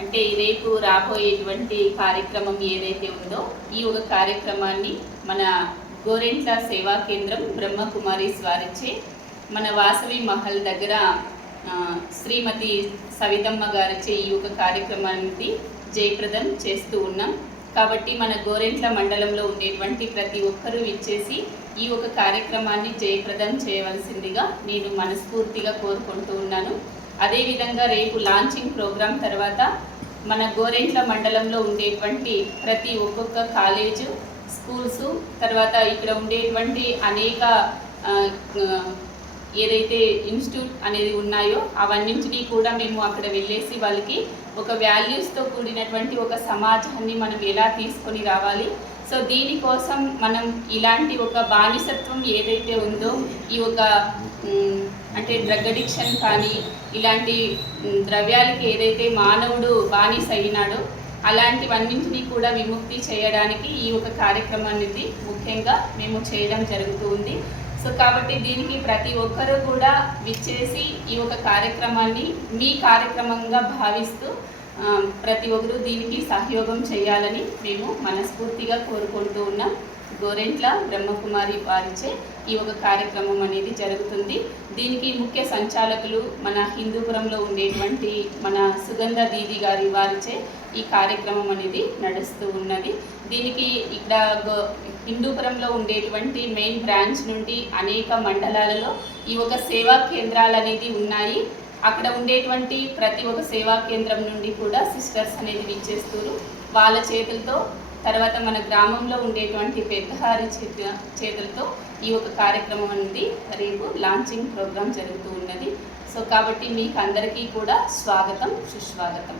అంటే రేపు రాబోయేటువంటి కార్యక్రమం ఏదైతే ఉందో ఈ ఒక కార్యక్రమాన్ని మన గోరెంట్ల సేవా కేంద్రం బ్రహ్మకుమారీస్ వారిచే మన వాసవి మహల్ దగ్గర శ్రీమతి సవితమ్మ గారిచే ఈ ఒక కార్యక్రమాన్ని జయప్రదం చేస్తూ ఉన్నాం. కాబట్టి మన గోరెంట్ల మండలంలో ఉండేటువంటి ప్రతి ఒక్కరూ ఇచ్చేసి ఈ ఒక కార్యక్రమాన్ని జయప్రదం చేయవలసిందిగా నేను మనస్ఫూర్తిగా కోరుకుంటూ ఉన్నాను. అదేవిధంగా రేపు లాంచింగ్ ప్రోగ్రాం తర్వాత మన గోరెంట్ల మండలంలో ఉండేటువంటి ప్రతి ఒక్కొక్క కాలేజు, స్కూల్సు, తర్వాత ఇక్కడ ఉండేటువంటి అనేక ఏదైతే ఇన్స్టిట్యూట్ అనేది ఉన్నాయో అవన్నింటినీ కూడా మేము అక్కడ వెళ్ళేసి వాళ్ళకి ఒక వాల్యూస్తో కూడినటువంటి ఒక సమాజాన్ని మనం ఎలా తీసుకొని రావాలి, సో దీనికోసం మనం ఇలాంటి ఒక బానిసత్వం ఏదైతే ఉందో ఈ ఒక అంటే డ్రగ్ అడిక్షన్ కానీ ఇలాంటి ద్రవ్యాలకి ఏదైతే మానవుడు బానిస అయినాడో అలాంటివన్నింటినీ కూడా విముక్తి చేయడానికి ఈ ఒక కార్యక్రమాన్ని ముఖ్యంగా మేము చేయడం జరుగుతూ ఉంది. సో కాబట్టి దీనికి ప్రతి ఒక్కరూ కూడా విచ్చేసి ఈ ఒక కార్యక్రమాన్ని మీ కార్యక్రమంగా భావిస్తూ ప్రతి ఒక్కరూ దీనికి సహయోగం చేయాలని మేము మనస్ఫూర్తిగా కోరుకుంటూ ఉన్నాం. గోరెంట్ల బ్రహ్మకుమారి వారిచే ఈ ఒక కార్యక్రమం అనేది జరుగుతుంది. దీనికి ముఖ్య సంచాలకులు మన హిందూపురంలో ఉండేటువంటి మన సుగంధ దీది గారి వారిచే ఈ కార్యక్రమం అనేది నడుస్తూ ఉన్నది. దీనికి ఇక్కడ హిందూపురంలో ఉండేటువంటి మెయిన్ బ్రాంచ్ నుండి అనేక మండలాలలో ఈ ఒక సేవా కేంద్రాలు అనేది ఉన్నాయి. అక్కడ ఉండేటువంటి ప్రతి ఒక్క సేవా కేంద్రం నుండి కూడా సిస్టర్స్ అనేది విచ్చేస్తారు వాళ్ళ చేతులతో. తర్వాత మన గ్రామంలో ఉండేటువంటి పెద్దహారి చేతులతో ఈ ఒక కార్యక్రమం అనేది రేపు లాంచింగ్ ప్రోగ్రాం జరుగుతూ ఉన్నది. సో కాబట్టి మీకు అందరికీ కూడా స్వాగతం, సుస్వాగతం.